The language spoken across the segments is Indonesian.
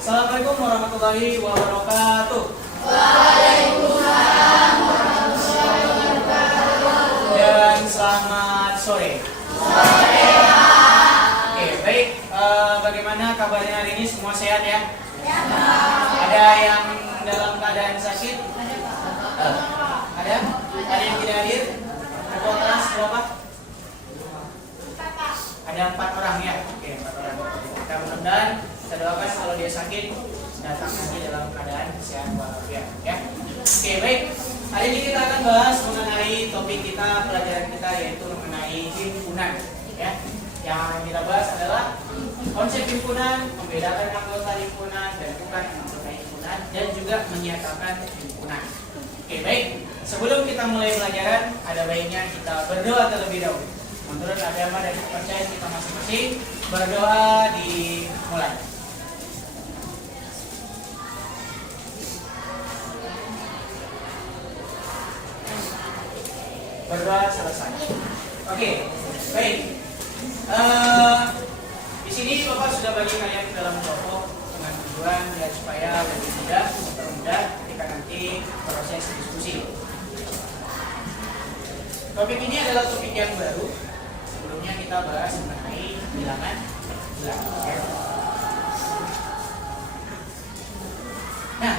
Assalamualaikum warahmatullahi wabarakatuh. Waalaikumsalam warahmatullahi wabarakatuh. Dan selamat sore. Sore. Oke, baik. Bagaimana kabarnya hari ini? Semua sehat ya? Ya. Ada yang dalam keadaan sakit? Ada? Ada yang tidak hadir? Ketua kelas berapa? Ada 4 orang ya? Oke, 4 orang. Kita mudah-mudahan kita doakan kalau dia sakit datang lagi dalam keadaan sehat walafiat ya. Oke, baik. Hari ini kita akan bahas mengenai topik kita, pelajaran kita, yaitu mengenai himpunan ya. Yang akan kita bahas adalah konsep himpunan, membedakan anggota himpunan dan bukan anggota himpunan, dan juga menyatakan himpunan. Oke, baik. Sebelum kita mulai pelajaran, ada baiknya kita berdoa terlebih dahulu. Menurut agama dan kepercayaan kita masing-masing, berdoa dimulai. Berdoa selesai. Oke, baik. Di sini Bapak sudah bagi kalian dalam kelompok dengan tujuan ya supaya lebih mudah, mempermudah ketika nanti proses diskusi. Topik ini adalah topik yang baru. Sebelumnya kita bahas mengenai bilangan bulan. Nah,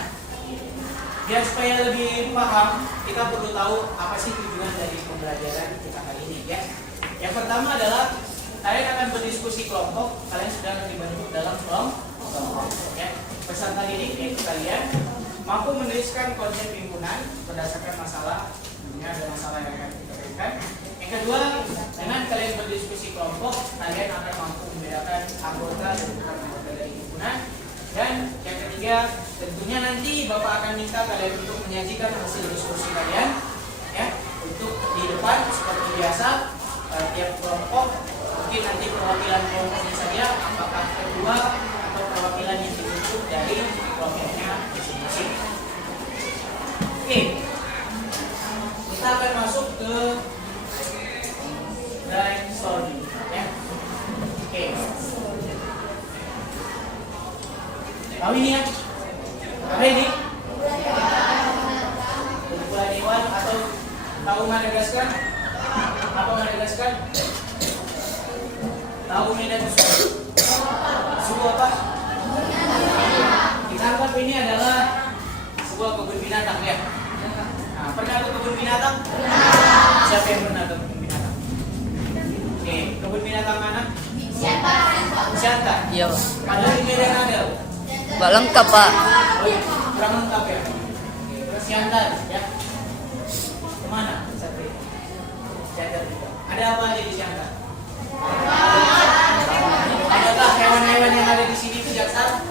biar supaya lebih paham, kita perlu tahu apa sih tujuan dari pembelajaran kita kali ini ya. Yang pertama adalah kalian akan berdiskusi kelompok, kalian sudah dibentuk dalam kelompok ya. Peserta didik yaitu kalian mampu menuliskan konsep himpunan berdasarkan masalah, ini ada masalah yang akan kita berikan. Yang kedua, dengan kalian berdiskusi kelompok, kalian akan mampu membedakan anggota dan bukan anggota dari himpunan. Dan yang ketiga, tentunya nanti Bapak akan minta kalian untuk menyajikan hasil diskusi kalian ya, untuk di depan seperti biasa. Tiap kelompok mungkin nanti perwakilan kelompoknya saja, apakah ketua atau perwakilan yang dibentuk dari kelompoknya masing-masing. Oke, kita akan masuk ke brainstorming ya. Oke. Tahu ini ya? Apa ini? Kumpulan hewan atau tahu Madagaskar? Apa Madagaskar? Tahu Medan suku? Suku apa? Kita anggap ini adalah sebuah kebun binatang ya. Nah, pernah ke kebun binatang? Siapa yang pernah ke kebun binatang? Oke, kebun binatang mana? Sianta. Iya. Ada di Medan ada. Pak lengkap Pak. Oh, iya. Kurang lengkap ya. Oke, terus Siantar ya. Kemana? Siantar juga. Ada apa aja di Siantar? Adakah hewan-hewan yang ada di sini itu jaksa?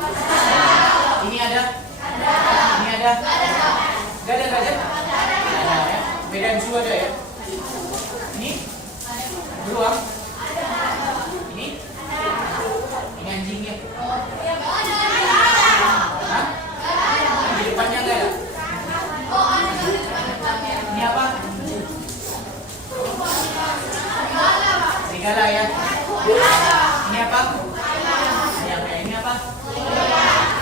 Ini ada? Ini ada? Gak ada gajah? Ada ya. Medan Zoo ada ya. Ini? Beruang? Ini? Ini anjingnya? Hah? Di depannya nggak ada? Ini apa? Serigala ya? Ini apa? Ini apa? Ini apa?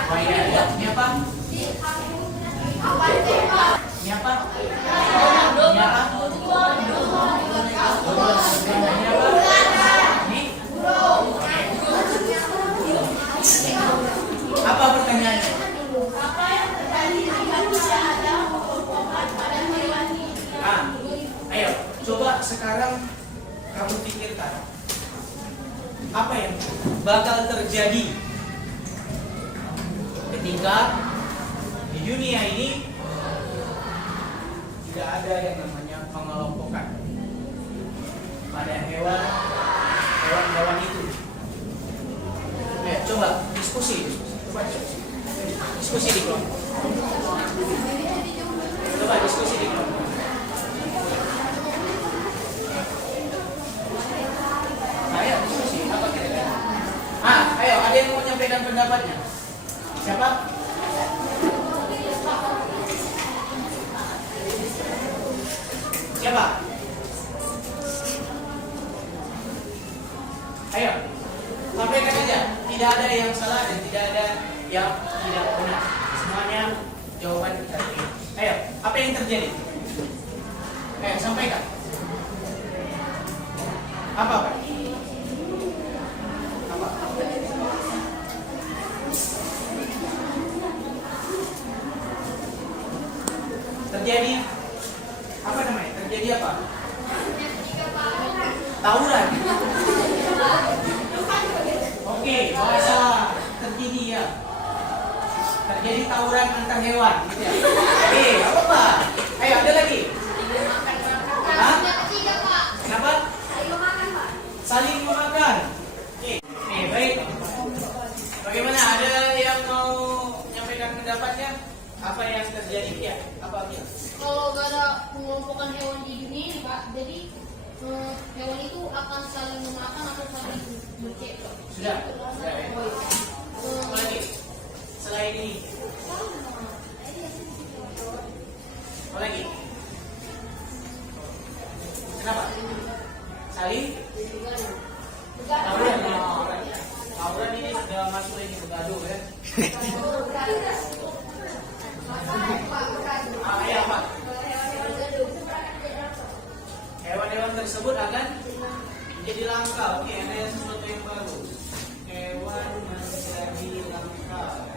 Buaya ya? Ini apa? Ini apa? Ini apa? Ini apa? Ini? Apa pertanyaannya? Ayo, coba sekarang kamu pikirkan apa yang bakal terjadi ketika di dunia ini tidak ada yang namanya pengelompokan pada hewan-hewan itu. Coba diskusi. Coba diskusi di kelompok. Coba diskusi di kelompok. Ayo diskusi. Apa kira-kira? Ayo, ada yang mau menyampaikan pendapatnya? Siapa? Siapa? Ayo, sampaikan aja. Tidak ada yang salah dan tidak ada yang tidak benar. Semuanya jawaban kita. Ayo, apa yang terjadi? Ayo, sampaikan. Apa, Pak? Apa? Terjadi apa namanya? Terjadi apa? Tawuran. Oke, bahasa terjadi ya. Terjadi tawuran antar hewan, gitu ya. Oke, apa Pak? Ayo, ada lagi. Hah? Kenapa? Saling memakan. Oke, baik. Bagaimana? Ada yang mau menyampaikan pendapatnya? Apa yang terjadi ya? Apa dia? Kalau gak ada pengelompokan hewan di dunia ini Pak, jadi hewan itu akan saling memakan atau saling mencek. Sudah ya. Apa lagi? Selain ini, apa lagi? Kenapa? Saling? Tawuran. Tawuran ini sudah masuk lagi begaduh ya. Ya, Pak. Hewan-hewan tersebut akan menjadi langka. Oke, ada sesuatu yang baru. Hewan menjadi langka.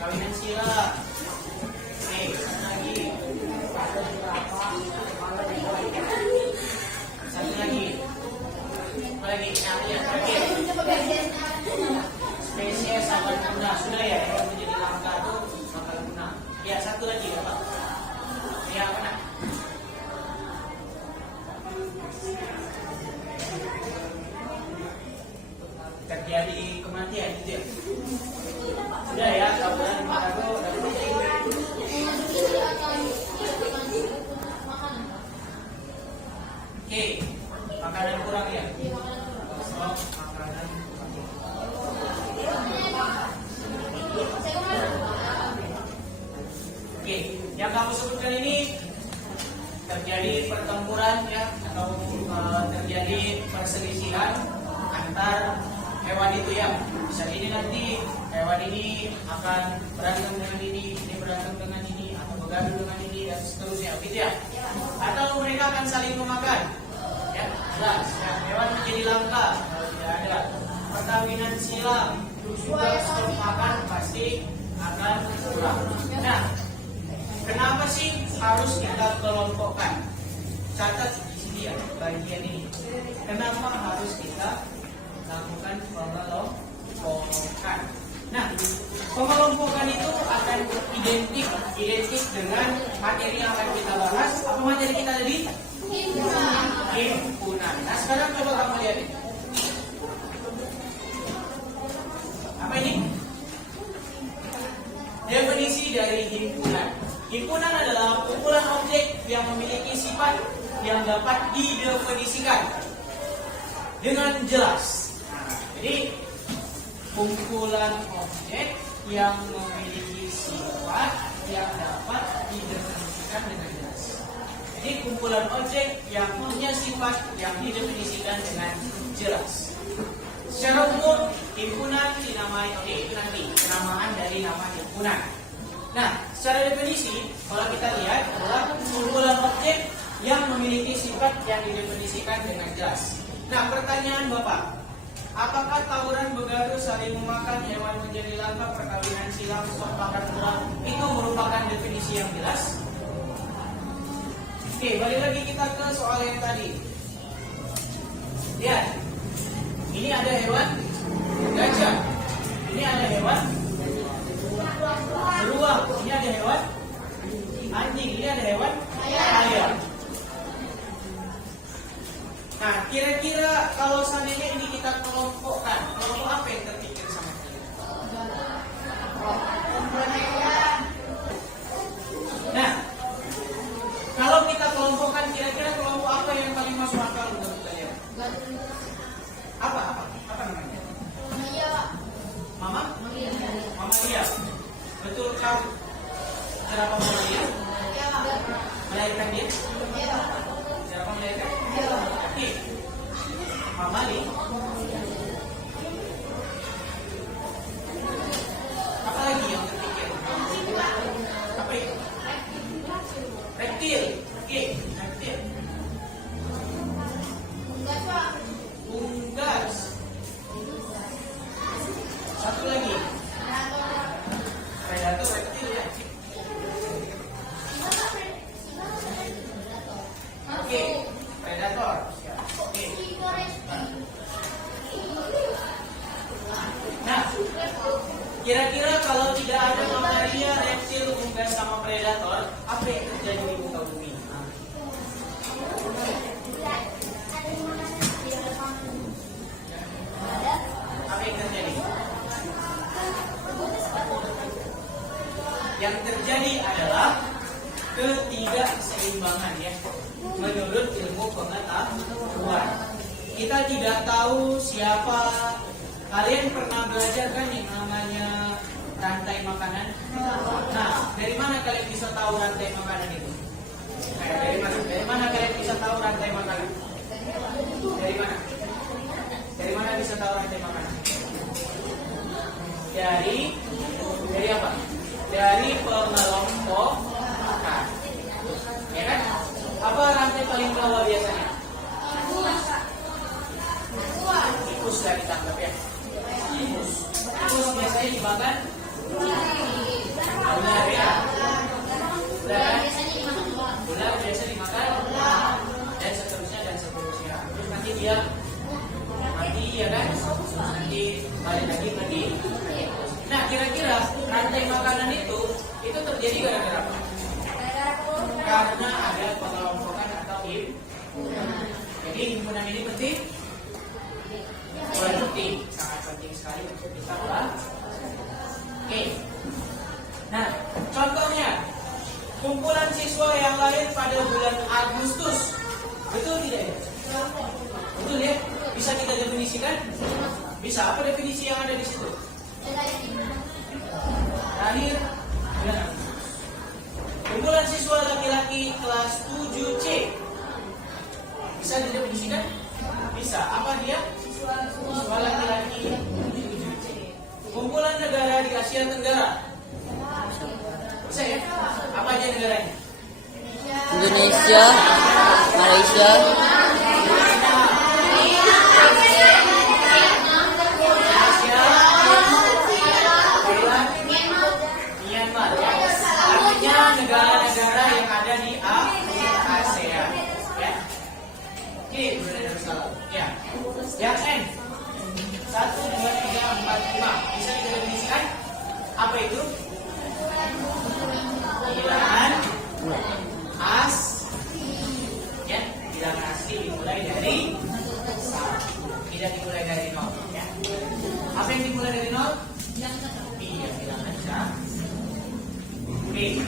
Kawinan sila. Oke, lagi. Satu lagi. Apa lagi? Nah, ya, terakhir. Spesies akan punah. Sudah ya, yang menjadi langka itu bakal punah. Ya, satu lagi ya, Pak. Ya, apa nak? Terjadi kematian gitu ya. Sudah ya, tawuran begaduh dan oke, makanan kurang ya. Oh, makanan. Oke, yang kamu sebutkan ini terjadi pertempuran ya, atau terjadi perselisihan antar hewan itu ya. Bisa ini nanti hewan ini akan berantem dengan ini berantem dengan ini, atau bergaduh dengan ini dan seterusnya, gitu ya. Atau mereka akan saling memakan. Ya, jelas. Ya, hewan menjadi langka kalau tidak ada perkawinan silang, juga stok makan pasti akan kurang. Nah, kenapa sih harus kita kelompokkan? Catat di sini ya, bagian ini. Kenapa harus kita lakukan pengelompokan? Nah, pengelompokan itu akan identik dengan materi yang akan kita bahas. Apa materi kita tadi? Himpunan. Nah, sekarang coba kamu lihat ini. Apa ini? Definisi dari himpunan. Himpunan adalah kumpulan objek yang memiliki sifat yang dapat didefinisikan dengan jelas. Nah, jadi kumpulan objek yang memiliki sifat yang dapat didefinisikan dengan jelas. Jadi kumpulan objek yang punya sifat yang didefinisikan dengan jelas. Secara umum, himpunan dinamai, itu nanti penamaan dari nama himpunan. Nah, secara definisi, kalau kita lihat adalah kumpulan objek yang memiliki sifat yang didefinisikan dengan jelas. Nah, pertanyaan Bapak, apakah tawuran begaduh saling memakan hewan menjadi langka perkawinan silang stok makan kurang itu merupakan definisi yang jelas? Oke, balik lagi kita ke soal yang tadi. Lihat, ini ada hewan gajah, ini ada hewan beruang, ini ada hewan anjing, ini ada hewan ayam. Nah, kira-kira kalau seandainya ini kita kelompokkan, kelompok apa yang terpikir sama kita? Nah, kalau kita kelompokkan, kira-kira kelompok apa yang paling masuk akal menurut kalian? Apa namanya? Mama? Mama Lia. Betul kau? Kenapa Mama Lia? Melahirkan dia? Kira-kira kalau tidak ada mamalia, reptil, unggas sama predator, apa yang terjadi di muka bumi? Apa yang terjadi? Yang terjadi adalah ketidakseimbangan ya. Menurut ilmu pengetahuan, kita tidak tahu siapa. Kalian pernah belajar kan yang namanya rantai makanan? Nah, dari mana kalian bisa tahu rantai makanan itu? Dari mana kalian bisa tahu rantai makanan? Dari mana? Dari mana bisa tahu rantai makanan? Dari apa? Dari pengelompokan. Ya kan? Apa rantai paling bawah biasanya? Tikus lah ditangkap ya. Tikus biasanya dimakan ular ya. Ular biasa dimakan dan seterusnya. Terus nanti dia mati ya kan? Nanti balik lagi. Nah, kira-kira rantai makanan itu terjadi gara-gara apa? Karena ada pengelompokan atau himpunan. Jadi himpunan ini penting. Penting, sangat penting sekali untuk kita bahas. Oke. Nah, contohnya kumpulan siswa yang lahir pada bulan Agustus, betul tidak ya? Betul ya? Bisa kita definisikan? Bisa. Apa definisi yang ada di situ? Lahir bulan Agustus. Kumpulan siswa laki-laki kelas 7C, bisa didefinisikan? Bisa. Apa dia? Siswa laki-laki 7C. Kumpulan negara di Asia Tenggara, bisa ya? Apa aja negaranya? Indonesia, Malaysia, Myanmar ya. Artinya negara-negara yang ada di ASEAN ya. Oke, benar salah. Ya. Yang N 1, 2, 3, 4, 5 bisa didefinisikan? Apa itu? Bilangan asli ya. Bilangan asli dimulai dari 1, tidak dimulai dari 0 ya. Apa yang dimulai dari 0? Iya, bilangan asli. Oke.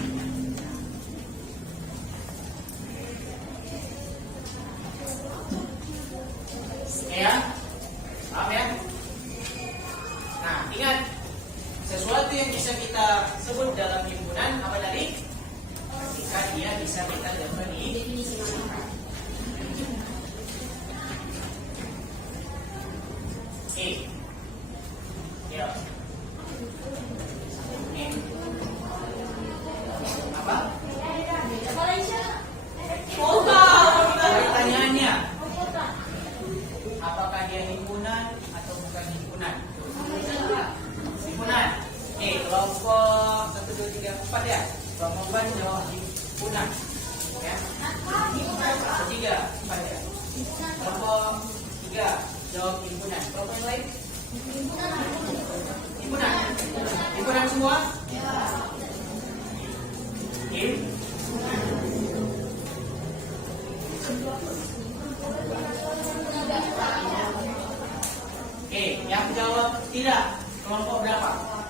Ya, paham ya? Nah, ingat, sesuatu yang bisa kita sebut dalam himpunan apa tadi? Ketika dia bisa kita definisikan. Oke. Ya. Oke. Apa? Pertanyaannya, apakah dia himpunan atau bukan himpunan? Himpunan. Oke, kelompok 1, 2, 3, 4 ya. Kelompok 4 jawab himpunan. Ya. 3, 4 ya. Kelompok 3 jawab himpunan. Kelompok yang lain? Himpunan. Himpunan semua? Oke, yang jawab tidak. Kelompok berapa?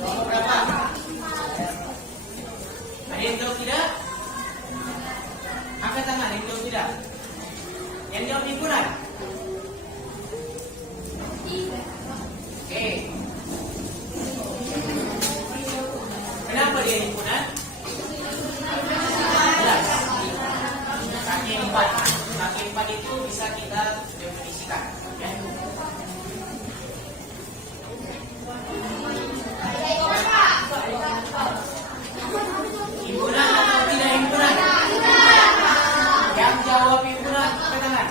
Kelompok berapa? Ada yang jawab tidak? Angkat tangan yang jawab tidak. Yang jawab himpunan. Oke. Kenapa dia himpunan? Kaki 4. Kaki 4 itu bisa kita definisikan. Ya. Himpunan atau tidak himpunan? Yang jawab himpunan, angkat tangan.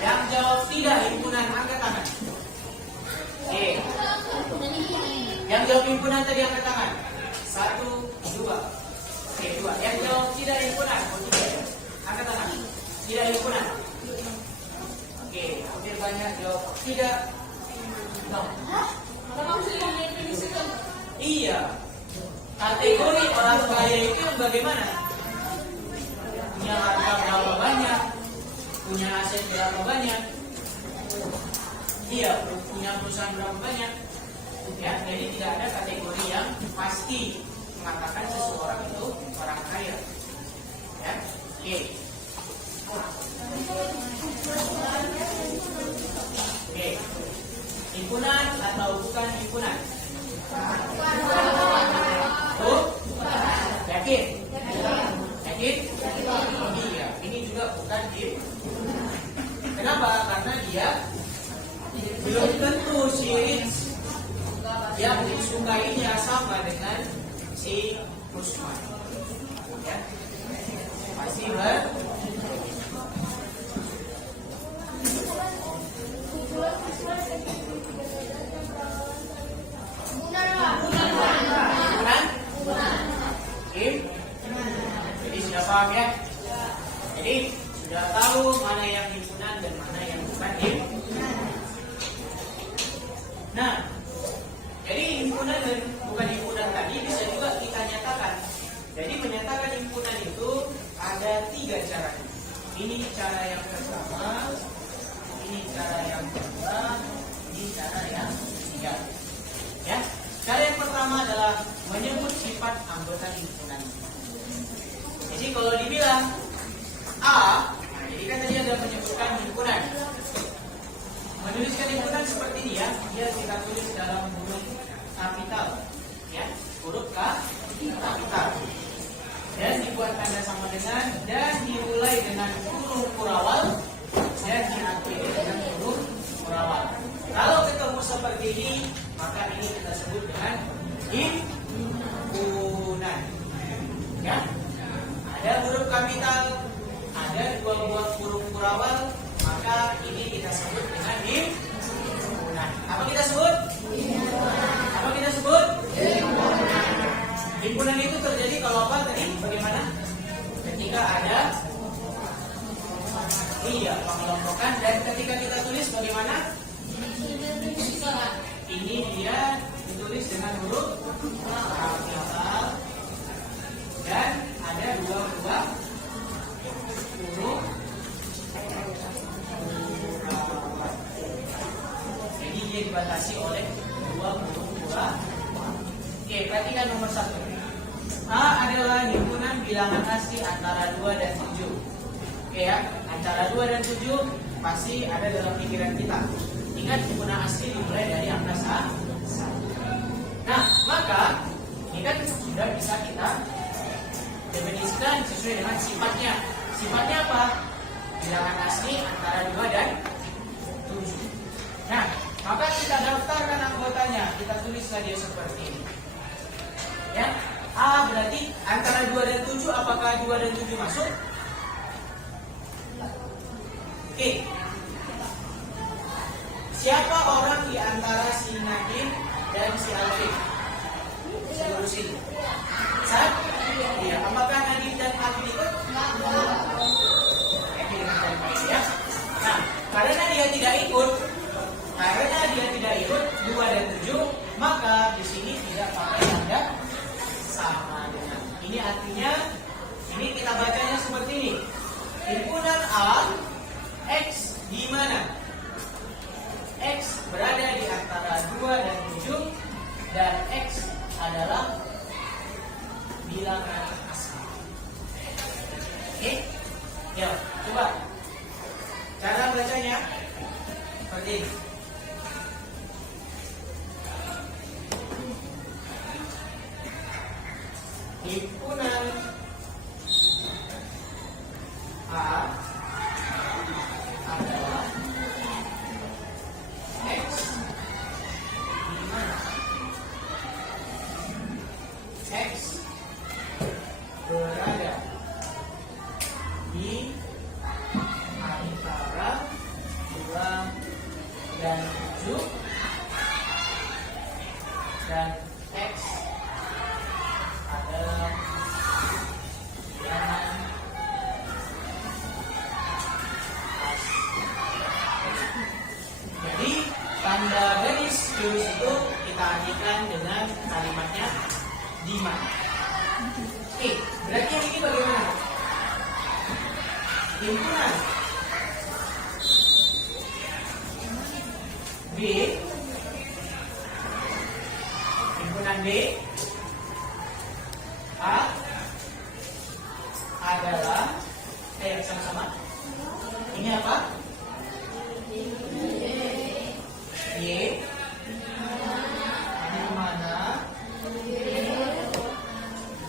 Yang jawab tidak himpunan, angkat tangan. Oke. Yang jawab himpunan tadi angkat tangan. 1, 2, Oke, 2. Yang jawab tidak himpunan. Angkat tangan. Tidak himpunan. Oke, hampir banyak jawab tidak. No. Iya. Kategori orang kaya itu yang bagaimana? Punya harta berapa banyak? Punya aset berapa banyak? Iya, punya perusahaan berapa banyak? Ya, jadi tidak ada kategori yang pasti mengatakan seseorang itu orang kaya. Ya, oke. Oke, himpunan atau bukan himpunan? Oh, yakin? Yakin? Iya, ini juga bukan himpunan. Kenapa? Karena dia belum tentu si Rich yang disukainya sama dengan si Usman. Ya, masih Jadi sudah paham ya? Jadi sudah tahu mana yang himpunan dan mana yang bukan himpunan. Nah, jadi himpunan dan bukan himpunan tadi bisa juga kita nyatakan. Jadi menyatakan himpunan itu ada 3 cara. Ini cara yang pertama, ini cara yang kedua, ini cara yang ketiga. Ya, cara yang pertama adalah menyebut sifat anggota himpunan. Jadi kalau dibilang A, nah jadi kan tadi ada menyebutkan himpunan. Menuliskan himpunan seperti ini ya, dia kita tulis dalam huruf kapital, ya, huruf kapital. Dan dibuat tanda sama dengan dan dimulai dengan huruf kurawal dan diakhiri dengan huruf kurawal. Kalau ketemu seperti ini, maka ini kita sebut dengan himpunan. Ya, ada huruf kapital, ada 2 buah huruf kurawal, maka ini kita sebut dengan himpunan. Apa kita sebut? Apa kita sebut? Himpunan itu terjadi kalau apa tadi? Bagaimana? Ketika ada pengelompokan dan ketika kita tulis bagaimana? Ini dia ditulis dengan huruf kapital dan ada 2 buah huruf. Jadi dia dibatasi oleh 2 huruf kurawal. Oke, perhatikan nomor 1. A adalah himpunan bilangan asli antara 2 dan 7. Oke ya, antara 2 dan 7 pasti ada dalam pikiran kita. Ingat, himpunan asli dimulai dari angka 1. Nah, maka ini kan sudah bisa kita definisikan sesuai dengan sifatnya. Sifatnya apa? Bilangan asli antara 2 dan 7. Nah, maka kita daftarkan anggotanya. Kita tulis saja seperti ini. Ya, A berarti antara 2 dan 7, apakah 2 dan 7 masuk? Oke. Siapa orang di antara si Nadim dan si Alvin? Seluruh sini. Saat? Iya. Apakah Nadim dan Alvin ikut? Ya. Nah, karena dia tidak ikut, 2 dan 7, maka di sini tidak pakai tanda sama dengan. Ini artinya, ini kita bacanya seperti ini. Himpunan A, X di mana? X berada di antara 2 dan 7, dan X adalah bilangan asli. Oke? Ya, coba. Cara bacanya seperti ini. Himpunan A adalah X di mana? X berada di antara 2 dan 7, dan X adalah excuse itu kita artikan dengan kalimatnya di mana. Oke, berarti yang ini bagaimana? Himpunan. B. Himpunan B. A. Adalah sama-sama. Ini apa? Y. Di mana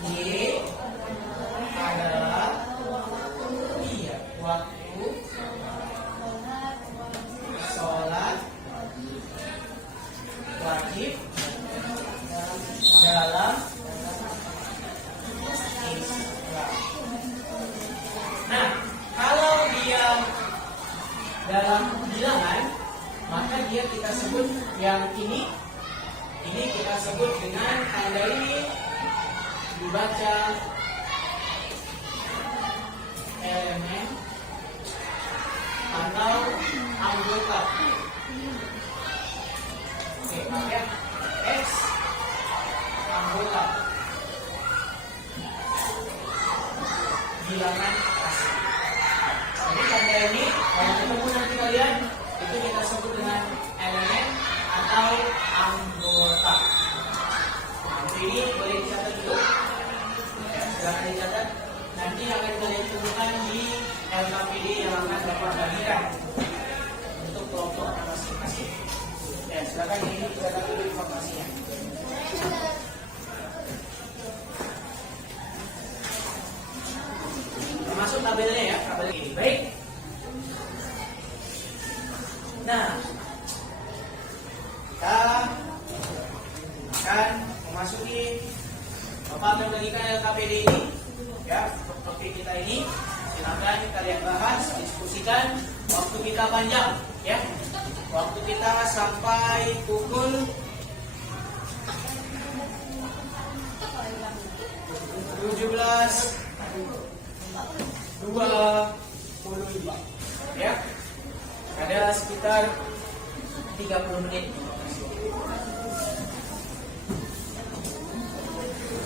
Y adalah iya waktu sholat wajib dalam Islam. Nah, kalau dia dalam bilangan, maka dia kita sebut yang ini kita sebut dengan tanda ini dibaca elemen atau anggota. Oke, maaf ya. X anggota bilangan asli. Jadi tanda ini kalau ketemu nanti kalian itu kita sebut dengan elemen atau anggota. Nanti ini boleh dicatat dulu. Silahkan dicatat. Nanti akan kalian temukan di LKPD yang akan dapat bagikan untuk kelompok masing-masing. Ya, silakan ini dicatat dulu informasinya. Termasuk tabelnya ya, tabel ini. Baik. Nah, kita akan memasuki Bapak akan bagikan LKPD ini ya, untuk topik kita ini. Silakan kalian bahas, diskusikan. Waktu kita panjang ya. Waktu kita sampai pukul 17.22 ya. Ada sekitar 30 menit.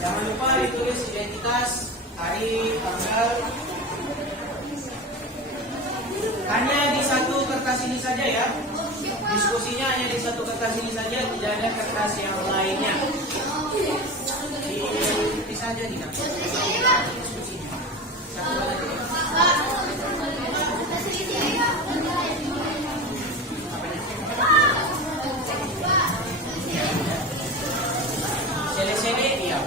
Jangan lupa ditulis identitas, hari, tanggal. Hanya di satu kertas ini saja ya. Diskusinya hanya di satu kertas ini saja, tidak ada kertas yang lainnya. Di saja di diskusinya. Satu lagi. Sini iya.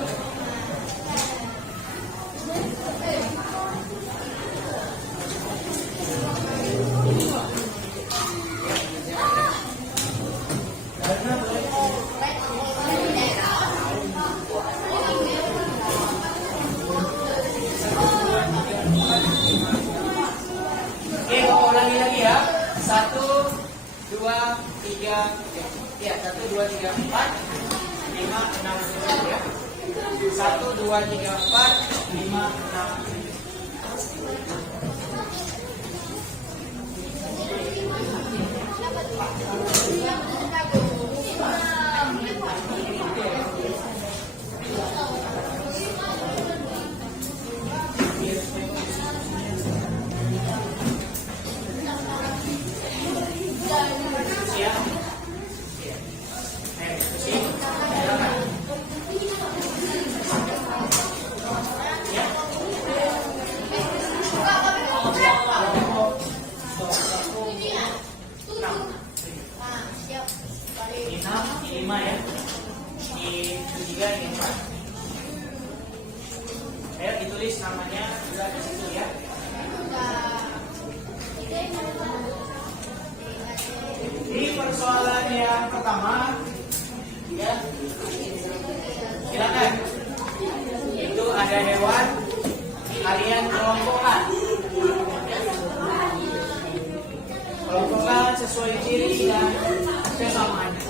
Oke, ulangi lagi ya. 1, 2, 3, ya 1, 2, 3, 4, 5, 6, 7 ya. 1, 2, 3, 4, 5, 6. Ya. Lima ya, di ketiga ini 4. Ayo ditulis namanya juga di situ ya. Di persoalan yang pertama, ya, silakan. Itu ada hewan, kalian kelompokkan. Kelompokkan sesuai ciri dan kesamaannya.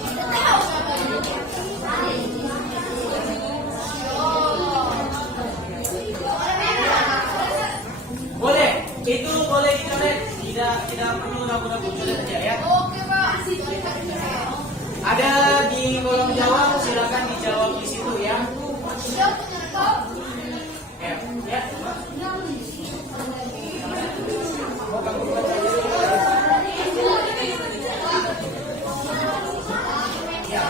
Boleh, itu boleh dicoret, tidak perlu ragu-ragu, coret aja ya. Oke, Pak. Ada menjawab silakan dijawab di situ ya. Ya. Di situ ya. Itu ini. Ya.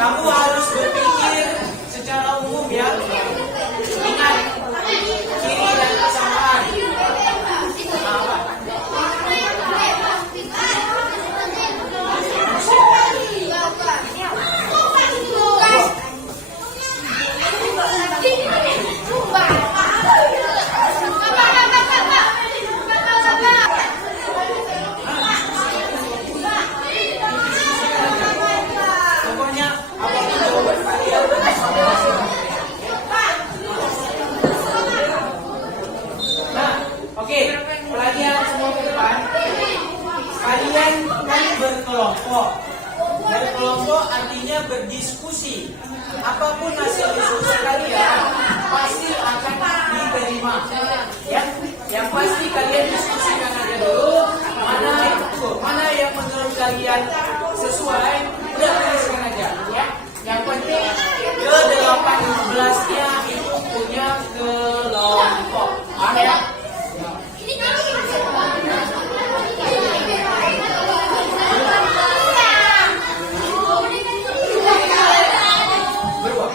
Kamu harus berpikir secara umum ya. Ingat ciri dan kesamaan. Apa? Pokoknya apapun jawaban kalian. Nah, oke, pelajaran semua ke depan. Kalian kan berkelompok. Berkelompok artinya berdiskusi. Apapun hasil diskusi kalian pasti akan diterima. Ya, yang pasti kalian diskusikan aja dulu mana yang menurut kalian sesuai, udah tuliskan aja. Ya, yang penting ke-18-nya itu punya kelompok. Paham ya? Berubah.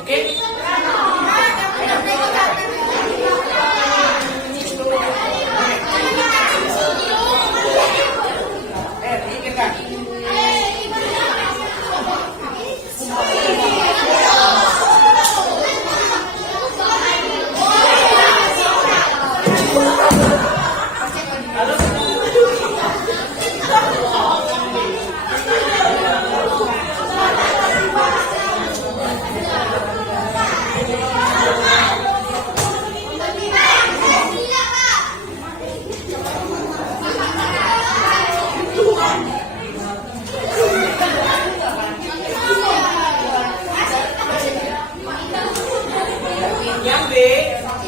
Oke? Pikirkan. Yang B,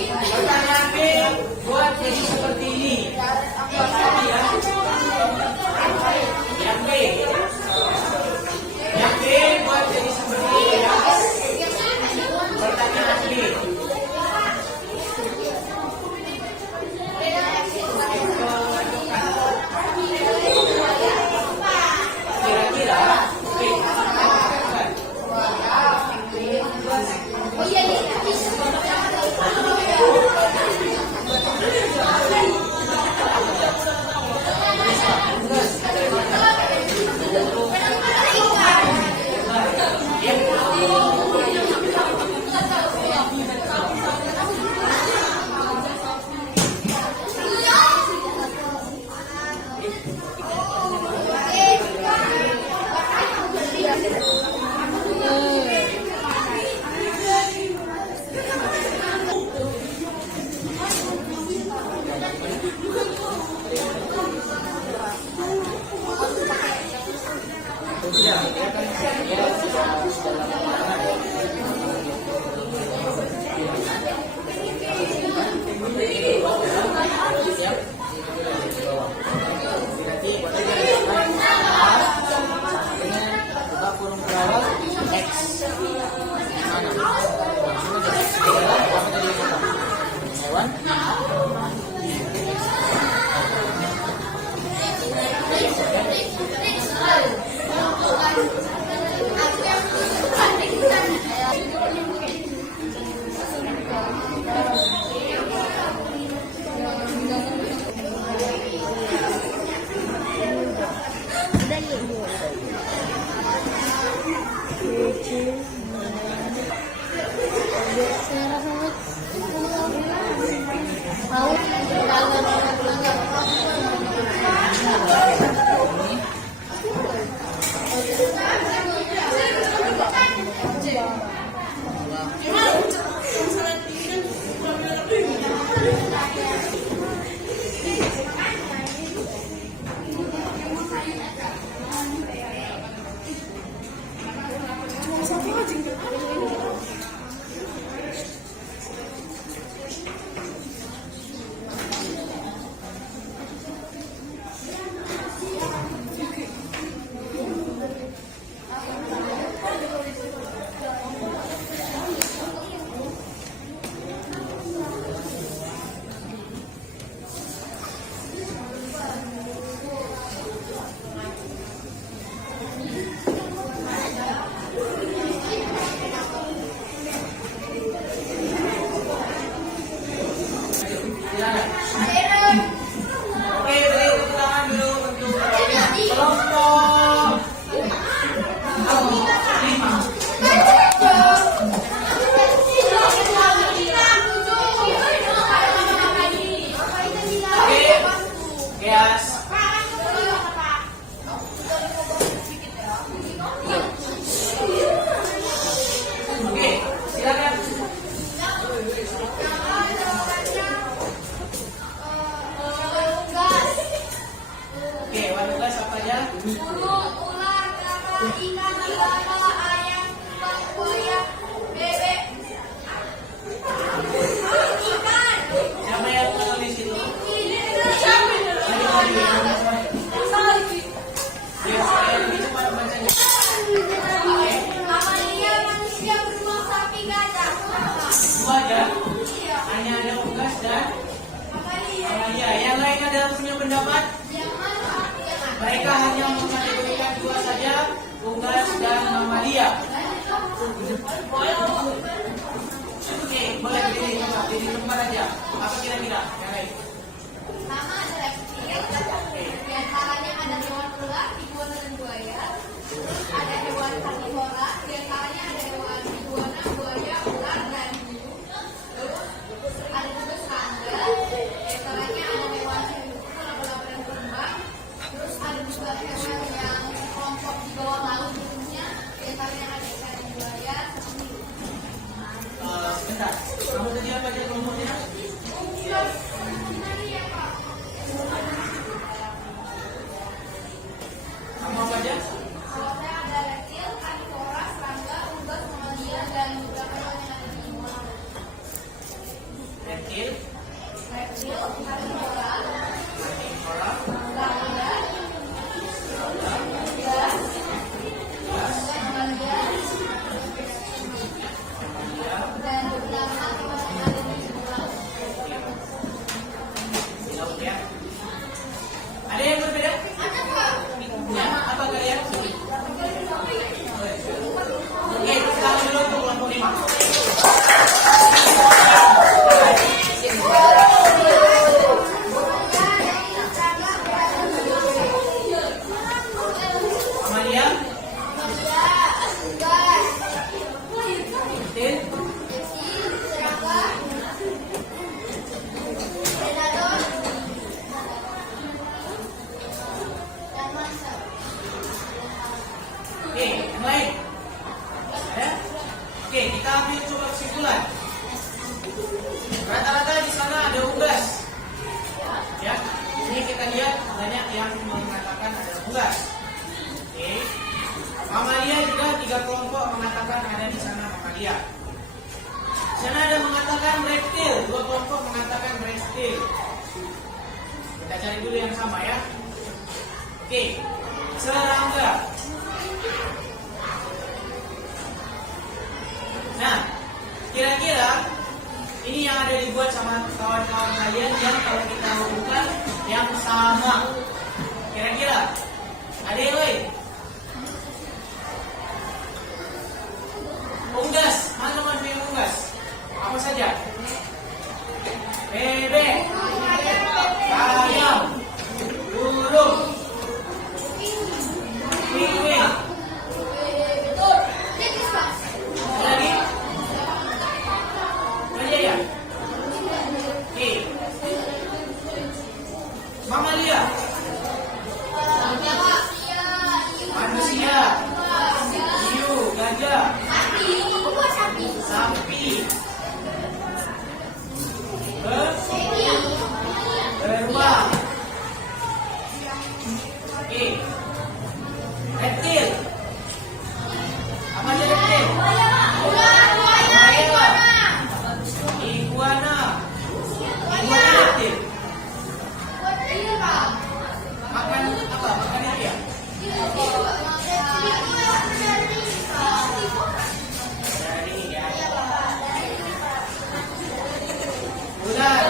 pertanyaan B buat jadi seperti ini. Tadi ya. Yang B. Yang B buat jadi seperti ini ya. Pertanyaan B. Kira-kira, oke. kelompok 5. Yes. Oke, silakan. Oke, warna kelas apa aja? Burung, ular, kapal, ikan, negara, ayam, kumbang, buaya, bebek. Ikan. Siapa yang menulis itu? Biar saya lebih cepat bacanya. Amalia manusia beruang sapi gajah. 2 aja. Hanya ada Unggas dan Amalia. Yang lain ada punya pendapat? Mereka hanya mengkategorikan 2 saja, Unggas dan Amalia. Oke, boleh di tempat aja. Apa kira-kira yang lain? Pertama ada reptil, di antaranya ada hewan ular, iguana dan buaya. Ada hewan karnivora, di antaranya ada hewan iguana, buaya, ular dan hiu. Terus ada juga serangga, di antaranya ada hewan hiu, laba-laba dan kumbang. Terus ada juga hewan yang kelompok di bawah laut jenisnya, di antaranya ada ikan dan buaya. Sebentar. Kamu tadi apa aja kelompoknya? Kamu apa aja? Saya ada reptil, karnivora, serangga, unggas, mamalia, dan beberapa hewan yang ada di luar. Reptil, Reptil, karnivora, karnivora, serangga, unggas, mamalia, dan beberapa hewan yang ada di luar. di laut ya. Ada yang berbeda? Ada Pak? Ya, apa kalian? Oke, kita dulu untuk kelompok 5. Amalia, Tin, oke, yang lain? Ada? Oke, kita ambil coba kesimpulan. Rata-rata di sana ada unggas. Ya, ini kita lihat banyak yang mengatakan ada unggas. Oke, mamalia juga 3 kelompok mengatakan ada di sana mamalia. Di sana ada mengatakan reptil, 2 kelompok mengatakan reptil. Kita cari dulu yang sama ya. Oke, serangga. Nah, kira-kira ini yang ada dibuat sama kawan-kawan kalian yang kalau kita hubungkan yang sama. Kira-kira ada yang lain? Unggas, mana yang unggas? Apa saja? Bebek, ayam, burung, penguin. Lagi? Ada ya? Oke. Mamalia, manusia, hiu, gajah, sapi, beruang. Oke. Reptil. Apa aja reptil? Iguana. Iguana reptil. Makan apa? Makan dia. Dari ya. Ular.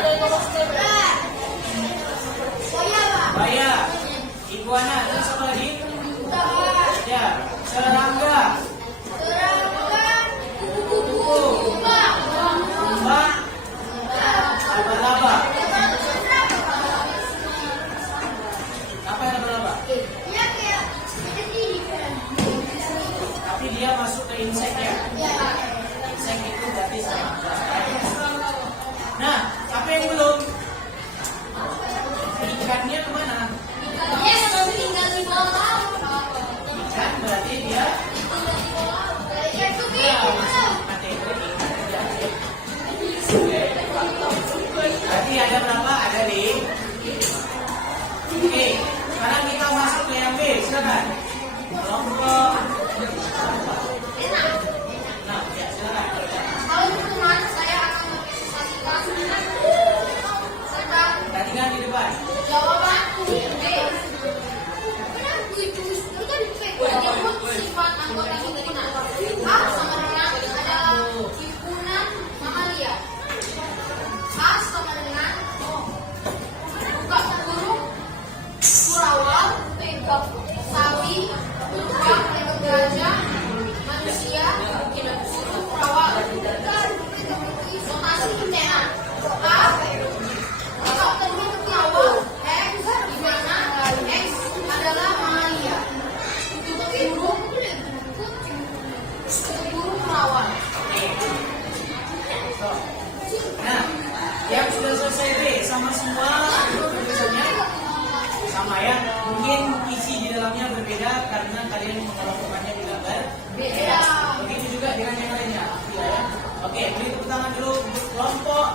Buaya. Iguana. Terus apa lagi? Ya. Serangga. Kupu-kupu. Kumbang. Laba-laba. Apa yang laba-laba? insek ya. Insek itu berarti sama. Nah, apa yang belum? Ikannya kemana? Ikan berarti dia berarti ada berapa? Ada di. Oke, sekarang kita masuk ke yang B, silakan. Kelompok. Nah, ya silakan. Kalau hitungan saya akan mempresentasikan tentang Perhatikan di depan. jawaban B. Menyebut sifat anggota himpunan. A sama dengan adalah himpunan mamalia. A sama dengan buka burung, surawal, sapi, beruang, gajah, manusia, burung, surawal. Notasi himpunan. A buka burung, surawal, X di mana X adalah mamalia. Burung perawan. Nah, yang sudah selesai B sama semua tulisannya sama ya. Mungkin isi di dalamnya berbeda karena kalian mengelompokkannya di gambar beda. Begitu juga dengan yang lainnya. Ya. Oke, beri tepuk tangan dulu untuk kelompok.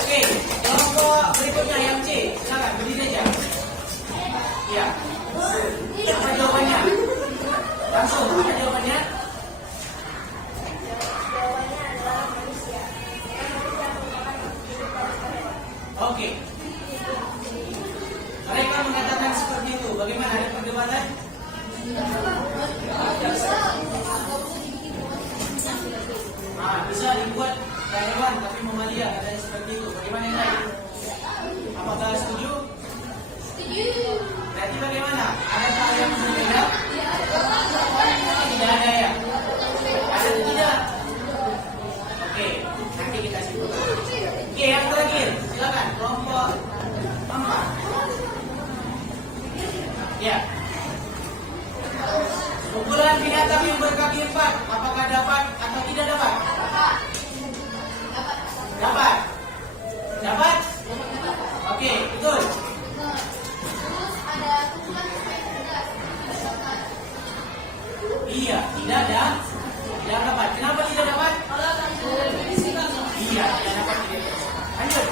Oke, kelompok berikutnya yang C. Silakan berdiri aja. Ya. Apa jawabannya? Langsung, apa jawabannya? Oke. Mereka mengatakan seperti itu. Bagaimana, ada perdebatan? Bisa dibuat hewan tapi mamalia, katanya seperti itu. Bagaimana yang lain? Apakah setuju? Berarti bagaimana? Adakah yang berbeda? Tidak ada ya? Ada atau tidak? Oke, nanti kita simpulkan. Oke, yang terakhir, silakan kelompok 4. Ya. Kumpulan binatang yang berkaki 4, apakah dapat atau tidak dapat? Dapat. Dapat? Oke, betul. Iya, tidak ada. Tidak dapat. Kenapa tidak dapat? Iya, tidak dapat. Lanjut.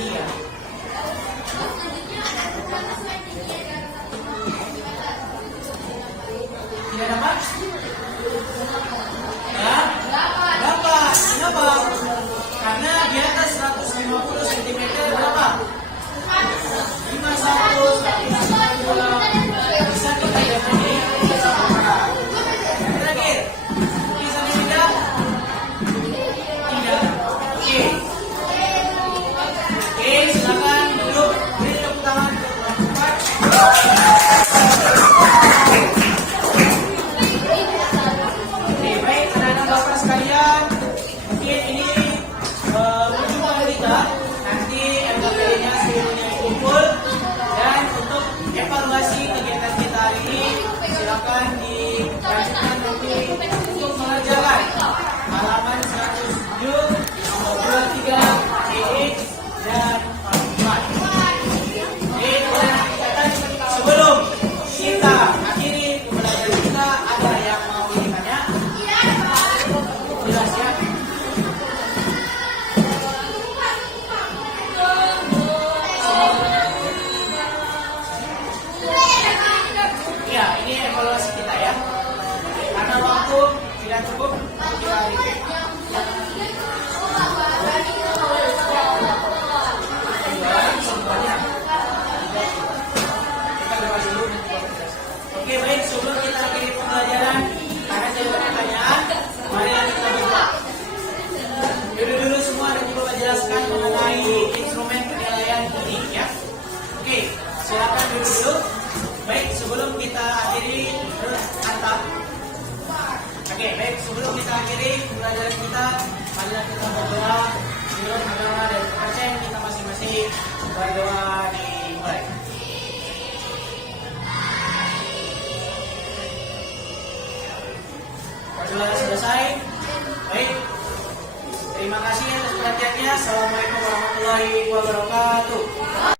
Iya. Tidak dapat? sudah selesai. Baik. Terima kasih atas perhatiannya. Assalamualaikum warahmatullahi wabarakatuh.